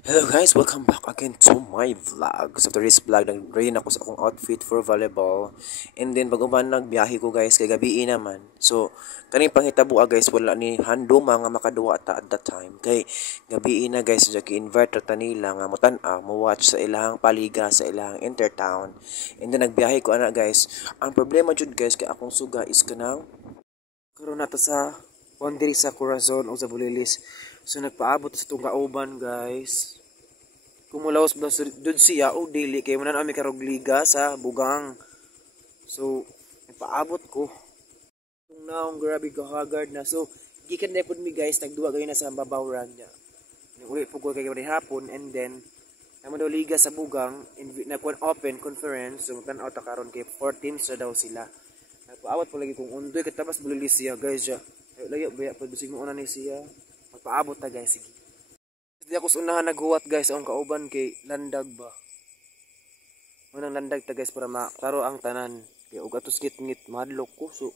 Hello guys, welcome back again to my vlog. So today's vlog, nag-rain ako sa akong outfit for volleyball. And then bago man nagbiyahe ko guys, kay gabi naman. So kaning panghitabo guys, wala ni handuma nga makaduwa ta at that time. Kay gabi na guys, so ki-invite ta nila nga mutan-a, mo watch sa ilahang paliga sa ilahang intertown. And then nagbiyahe ko ana guys. Ang problema jud guys kay akong suga is kanang karon nato sa diri sa Corazon o sa Bulilis. So nagpaabot sa itong kauban guys. Kumulawas ba doon siya o dili kay manan ami karog liga sa Bugang. So nagpaabot ko. Kung naong grabe ka hagard na. So gikan na pud mi guys nagduwa gani na sa babawran niya. Uli po ko kay hapon and then naman daw liga sa Bugang na open conference. So magtan-aw ta karon kay 4 teams na daw sila. Nagpaabot po lagi kung undoy katabas Bulilis siya guys ya. Layo baya pud bisig mo una ni siya. Magpaabot ta guys, sige. Hindi ako unahan naghuwat guys ang kauban kay landag ba. Unang landag ta guys para maklaro ang tanan. Kay ug atos ngit madlok ko so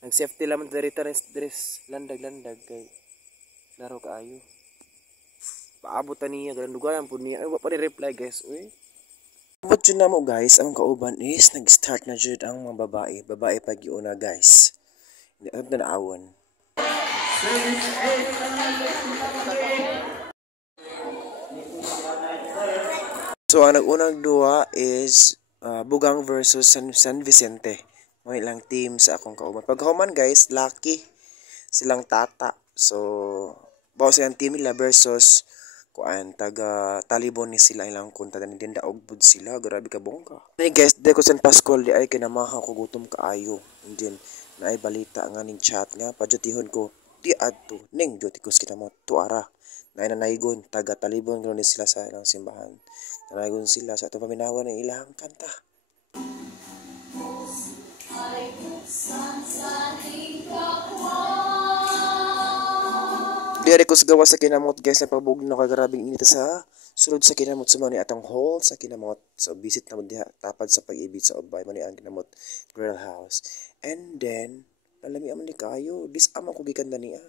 nag-safety lamang diri dress landag kay klaro kaayo. Paabot ta niya ganun dugayan pud niya. Ay wa pa ni reply guys, uy. What yun na mo guys, ang kauban is nag-start na jud ang mga babae. Babae pag una guys. Hindi na naawon. So ang nag-unang duwa is Bugang versus San Vicente. May ilang team sa akong kauban. Pag human guys, lucky silang tata. So bawas silang team nila versus kuan taga Talibon ni sila ilang kunta din daog bud sila. Grabe ka bongga. Hey guys, de ko San Pascual di ay kinamaha ko gutom kaayo. And then naay balita nga ning chat nga padyutihon ko di adto ning jotikos kita mo tuara na nanaygon taga Talibon gano ni sila sa ilang simbahan. Nanaygon sila sa atong paminawan ng ilang kanta. Diyari ko sa gawa sa kinamot guys na pagbug na kagrabing inita sa sulod sa kinamot sa mga atong hall sa kinamot. So visit na mo diha tapad sa pag-ibig sa ubay man ang kinamot grill house. And then lalami aman ni kayo dis amang ko gikan niya.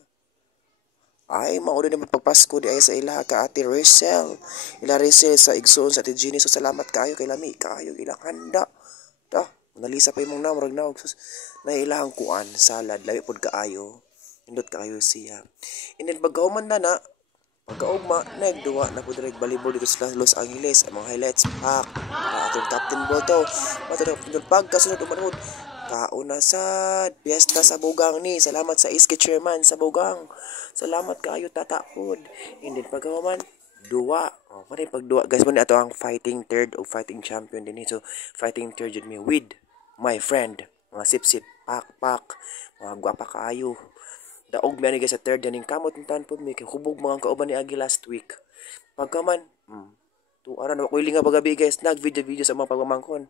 Ay maudo na magpapasko di ay sa ilaha ka Ate Rachel. Ila Rachel sa igsoon sa Ate Jenny. So salamat kayo kay lami kayo ilang handa. Ta, nalisa pa imong namrag na na ilahang kuan salad lami pod kaayo. Indot kayo siya. And then pagkauman na pagkaugma nagduwa na po direct volleyball dito sa Los Angeles ang mga highlights pack atong Captain Boto matulog pagkasunod umanod kauna sa piyesta sa Bugang ni salamat sa iski chairman sa Bugang salamat kaayo tatapod and then pagkaman duwa pare pagduwa guys man ato ang fighting third o fighting champion din so fighting third jud me with my friend mga sip pak mga gwapa kaayo daog man guys sa third daning kamot ng pod may hubog mga kauban ni agi last week pagkaman tuara na ko ilinga pagabi guys nag video sa mga pagmamangkon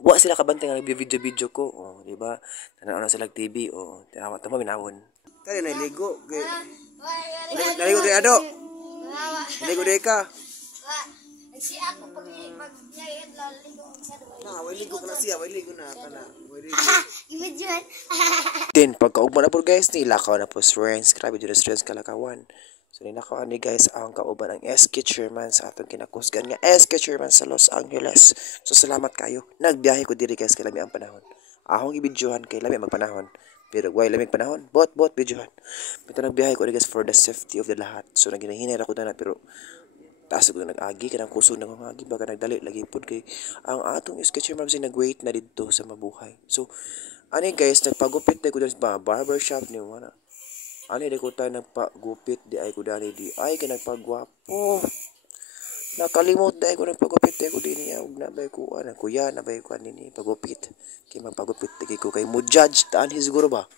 wa sila kabantay nga nag-video ko di ba tanaw na sila TV tinawa tama minawon kaya naligo naligo kay ado naligo day ka si ako pag magyayon laligo sa waligo ka na siya waligo na kana imagine then pagkaugma na po guys nilakaw na po friends grabe dito friends kalakawan. So ninakaw ni guys ang kauban ang SK Chairman sa atong kinakusgan nga SK Chairman sa Los Angeles. So salamat kayo. Nagbiyahe ko diri guys kay lami ang panahon. Ahong ibidyohan kay lami magpanahon. Pero why lami panahon? Bot bidyohan. Bito nagbiyahe ko guys for the safety of the lahat. So naginahinay ako na pero taas ko nag-agi kanang kusog na mga agi baka nagdali lagi pud kay ang atong SK Chairman sin nag-wait na didto sa mabuhay. So ani guys nagpagupit na ko dun sa barbershop ni mana. Ani di ko tayo nagpagupit di ay ko dali di ay ka nagpagwapo. Nakalimot di ay ko nagpagupit di ay ko din niya. Huwag nabay ko kuya nabay ko nini pagupit. Kaya magpagupit di ko kay mo judge taan siguro ba?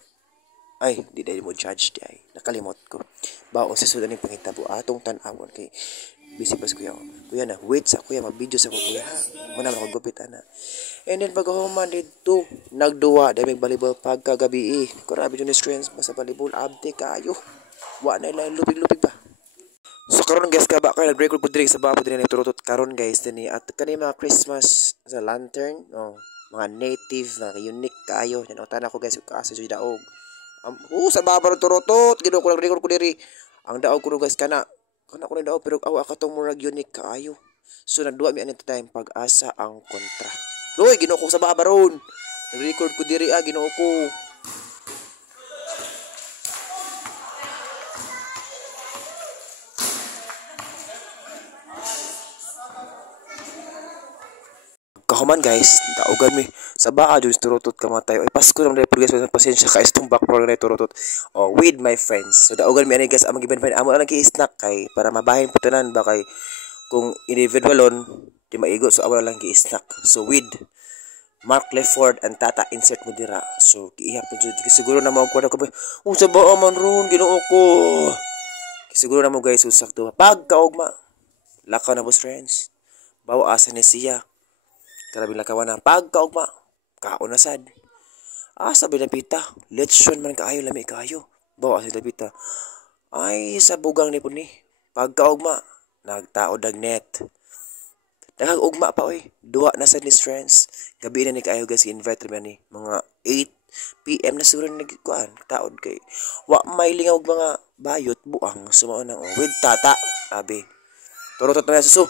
Ay di dahil mo judge di ay nakalimot ko. Bao sa sudan yung pangitabo atong tanawon kay busy pas kuya na wait sa kuya mag-video sa kuya muna magupit ana. And then pagkahuman dito nagduwa dahil may volleyball pagkagabi grabe yun strengths sa volleyball abte kayo wa na ilang lupig pa. So karon guys ka ba kayo nag-record po diri sa baba din turutot karon guys din at kani mga Christmas sa lantern mga native mga unique kayo yan utan ako guys kaasa jud daog sa baba turutot gino ko nag-record ko diri ang daog ko guys kana Kana ko na daw pero awa ka tong murag unique kaayo. So nagduwa mi ani time pag-asa ang kontra. Loy, Ginoo ko sa babaron. Nag-record ko diri Ginoo ko. Kahuman guys, daugan mi. Sa baa jud turutot ka mga tayo. Ay Pasko naman dahil guys, pasensya ka itong back pro na turutot. Oh, with my friends. So daugan mi ani guys, among giban friend amo lang gi-snack kay para mabahin putanan ba kay kung individualon di maigo so amo lang gi-snack. So with Mark Lefford and Tata insert mo dira. So giihap mo jud siguro na mo ko sa baa man ron Ginoo ko. Siguro na mo guys sakto. Pag kaugma lakaw na boss friends. Bawa asa ni siya. Karabing lakawan na pagkaugma kaon na sad. Sabi na pita, lechon man kaayo lami kaayo. Bawa sa pita. Ay sa bugang ni pud ni. Pagkaugma nagtaod dag net. Nagagugma pa oy. Duwa na sad ni friends. Gabi na ni kaayo guys invite man ni mga 8 PM na siguro nagkuan taod kay wa may lingaw mga bayot buang sumao nang with tata abi. Turutot na so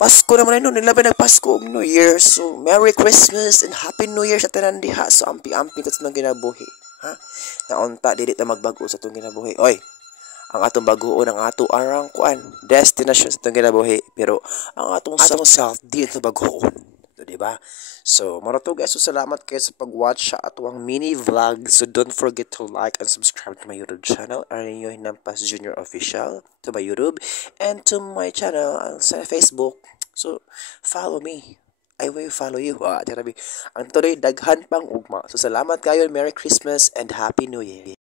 Pasko naman ay nun, nilaban ng Pasko New Year. So, Merry Christmas and Happy New Year sa tanan diha. So, ampi-ampi ito sa itong ginabuhi. Ha? Naunta, dili ta magbago sa itong ginabuhi. Oy, ang atong bagoon, ang ato arang kuan, destination sa itong ginabuhi. Pero, ang atong self, di ito bagoon. So, diba? So, mara to guys. So, salamat kayo sa pag-watch sa atong mini vlog. So, don't forget to like and subscribe to my YouTube channel. Arin nyo Hinampas Junior Official to my YouTube and to my channel sa Facebook. So, follow me. I will follow you. Tirabi. Ang tuloy, daghan pang ugma. So, salamat kayo. Merry Christmas and Happy New Year.